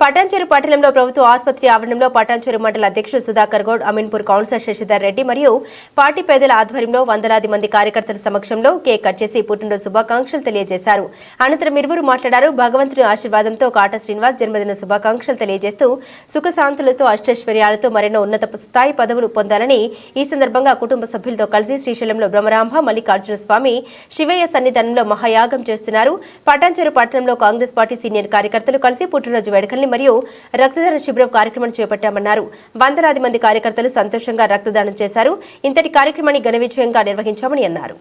పటాన్చెరు పట్టణంలో ప్రభుత్వ ఆసుపత్రి ఆవరణంలో పటాన్చెరు మండల అధ్యక్షుడు సుధాకర్ గౌడ్, అమీన్పూర్ కౌన్సిలర్ శశిధర్ రెడ్డి మరియు పార్టీ పేదల ఆధ్వర్యంలో వందలాది మంది కార్యకర్తల సమక్షంలో కేక్ కట్ చేసి పుట్టినరోజు శుభాకాంక్షలు తెలియజేశారు. అనంతరం ఇరువురు మాట్లాడారు. భగవంతుని ఆశీర్వాదంతో కాటా శ్రీనివాస్ జన్మదిన శుభాకాంక్షలు తెలియజేస్తూ సుఖశాంతులతో అష్టైశ్వర్యాలతో మరెన్నో ఉన్నత స్థాయి పదవులు పొందాలని ఈ సందర్భంగా కుటుంబ సభ్యులతో కలిసి శ్రీశైలంలో బ్రహ్మరాంభ మల్లికార్జున స్వామి శివయ్య సన్నిధానంలో మహాయాగం చేస్తున్నారు. పటాన్చెరు పట్టణంలో కాంగ్రెస్ పార్టీ సీనియర్ కార్యకర్తలు కలిసి పుట్టినరోజు వేడుకల్ని మరియు రక్తదాన శిబిరం కార్యక్రమం చేపట్టామన్నారు. వందలాది మంది కార్యకర్తలు సంతోషంగా రక్తదానం చేశారు. ఇంతటి కార్యక్రమాన్ని ఘన విజయంగా నిర్వహించామని అన్నారు.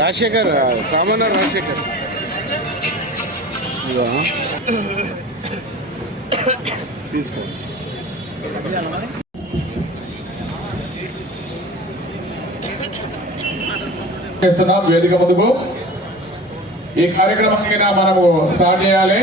రాజశేఖర్ సామాన్య రాజశేఖర్ తీసుకో వేదిక ముందుకు ఈ కార్యక్రమానికి మనము స్టార్ట్ చేయాలి.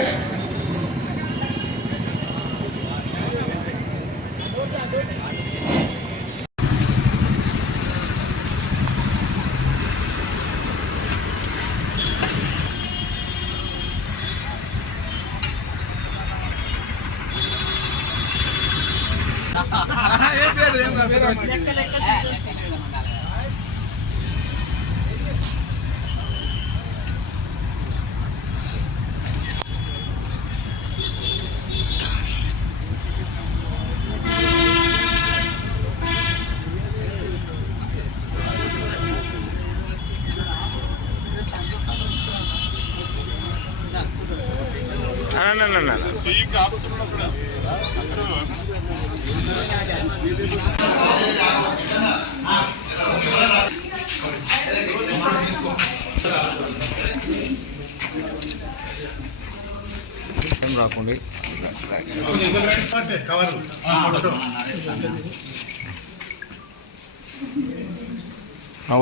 రాకుండా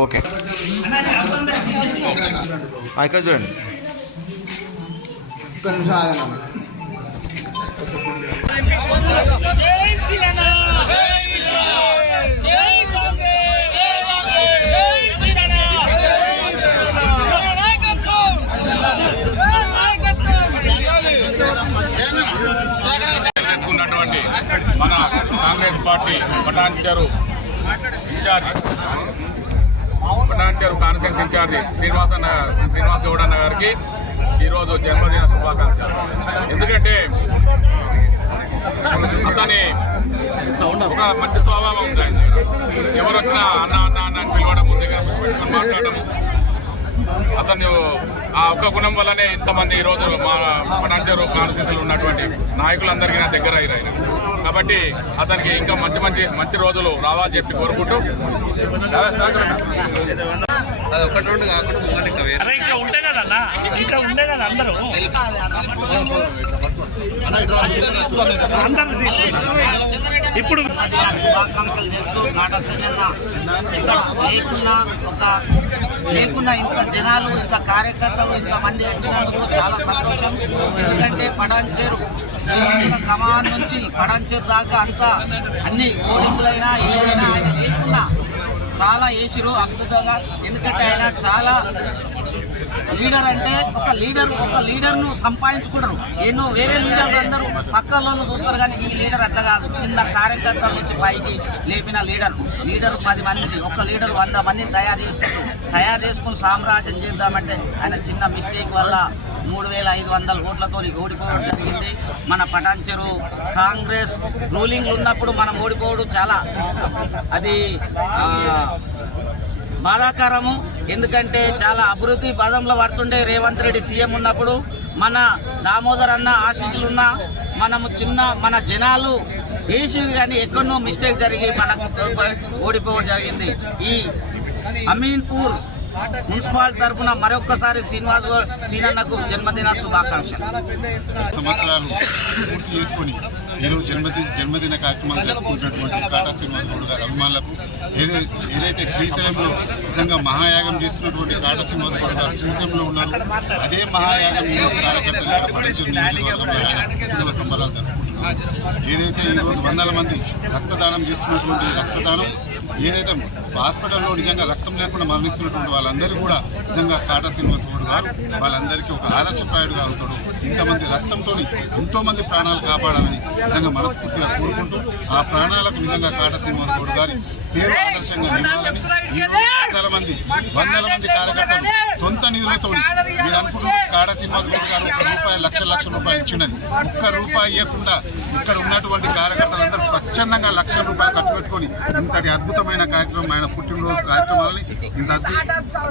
ఓకే ఇక్కడ చూడండి. మన Congress party Patancheru constituency incharge Srinivas Goud అన్న గారికి ఈరోజు జన్మదిన శుభాకాంక్షలు. ఎందుకంటే అతని ఒక మంచి స్వభావం ఉంది. ఎవరు వచ్చినా అన్న అన్న అన్న అని పిలవడం, దగ్గర పెట్టుకొని మాట్లాడడం, అతను ఆ ఒక్క గుణం వల్లనే ఇంతమంది ఈరోజు మా పటాన్చెరు కాన్స్టిట్యూన్సీలో ఉన్నటువంటి నాయకులందరికీ నా దగ్గర అయ్యారు. కాబట్టి అతనికి ఇంకా మంచి రోజులు రావాలని చెప్పి కోరుకుంటూ ఇప్పుడు లేకున్నా ఇంత జనాలు, ఇంత కార్యకర్తలు, ఇంతమంది వచ్చినందుకు చాలా సంతోషం. ఎందుకంటే పటాన్చెరు కమాన్ నుంచి పటాన్చెరు దాకా అంతా అన్ని పోలింగులైనా ఏదైనా ఆయన లేకున్నా చాలా వేసిరు అద్భుతంగా. ఎందుకంటే ఆయన చాలా లీడర్, అంటే ఒక లీడర్ను సంపాదించుకుంటారు. ఎన్నో వేరే లీడర్లు అందరూ పక్కల్లోనూ చూస్తారు, కానీ ఈ లీడర్ అట్లా కాదు. చిన్న కార్యకర్తల నుంచి పైకి లేపిన లీడర్ 10 మందిని, ఒక లీడర్ 100 మందిని తయారు చేసుకుని సామ్రాజ్యం చేద్దామంటే ఆయన చిన్న మిస్టేక్ వల్ల 3500 ఓట్లతో ఓడిపోవడం జరిగింది. మన పటాన్చెరు కాంగ్రెస్ రూలింగ్లు ఉన్నప్పుడు మనం ఓడిపోవడం చాలా అది బాధాకరము. ఎందుకంటే చాలా అభివృద్ధి పదంలో పడుతుండే రేవంత్ రెడ్డి సీఎం ఉన్నప్పుడు. మన దామోదర్ అన్న ఆశీస్సులున్నా మన జనాలు వేసివి, కానీ ఎక్కడో మిస్టేక్ జరిగి మనకు ఓడిపోవడం జరిగింది. ఈ అమీన్పూర్ మున్సిపాల్ తరఫున మరొక్కసారి సీనన్నకు జన్మదిన శుభాకాంక్షలు. సంవత్సరాలు పూర్తి చేసుకొని ఈరోజు జన్మదిన కార్యక్రమాలు జరుపుకుంటున్నటువంటి కాటా శ్రీనివాస్ గౌడ్ గారి అభిమానులకు ఏదైతే శ్రీశైలంలో నిజంగా మహాయాగం చేస్తున్నటువంటి కాటా శ్రీనివాస్ గౌడ్ గారు శ్రీశైలంలో ఉన్నారు. అదే మహాయాగం ఈరోజు కార్యకర్తలు పడించూరు నియోజకవర్గంలో ఆయన సంబరాలు జరుపుకుంటున్నారు. ఏదైతే ఈరోజు వందల మంది రక్తదానం చేస్తున్నటువంటి రక్తదానం ఏదైతే హాస్పిటల్లో నిజంగా రక్తం లేకుండా మరణిస్తున్నటువంటి వాళ్ళందరూ కూడా నిజంగా కాటా శ్రీనివాస్ గౌడ్ గారు వాళ్ళందరికీ ఒక ఆదర్శప్రాయుడుగా అవుతాడు. ఇంతమంది రక్తంతో ఎంతోమంది ప్రాణాలు కాపాడాలని నిజంగా మనస్ఫూర్తిగా కోరుకుంటూ ఆ ప్రాణాలకు నిజంగా కాటా శ్రీనివాస్ గౌడ్ గారి పేరు ఆదర్శంగా నిలవాలని చాలా మంది వందల మంది కార్యకర్తలు సొంత నిధులతో మీరు అనుకుంటున్న కాటా శ్రీనివాస్ గౌడ్ గారు ₹1 లక్షల రూపాయలు ఇచ్చినది ₹1 ఇవ్వకుండా ఇక్కడ ఉన్నటువంటి కార్యకర్తలందరూ స్వచ్ఛందంగా ₹1,00,000 ఖర్చు పెట్టుకొని ఇంతటి అద్భుతమైన కార్యక్రమం ఆయన పుట్టినరోజు కార్యక్రమాలని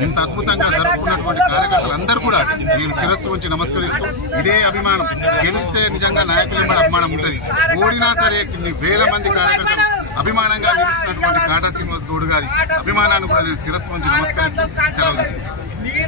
ఇంత అద్భుతంగా జరుపుకున్నటువంటి కార్యకర్తలందరూ కూడా నేను శిరస్సు ఉంచి నమస్కరిస్తూ ఇదే అభిమానం గెలిస్తే నిజంగా నాయకుల అభిమానం ఉంటుంది. ఓడినా సరే వేల మంది కార్యకర్తలు అభిమానంగా నిలుస్తున్నటువంటి కాటా శ్రీనివాస్ గౌడ్ గారి అభిమానాన్ని కూడా నేను శిరస్సు ఉంచి నమస్కరిస్తూ సెలవు తీసుకుంటాను.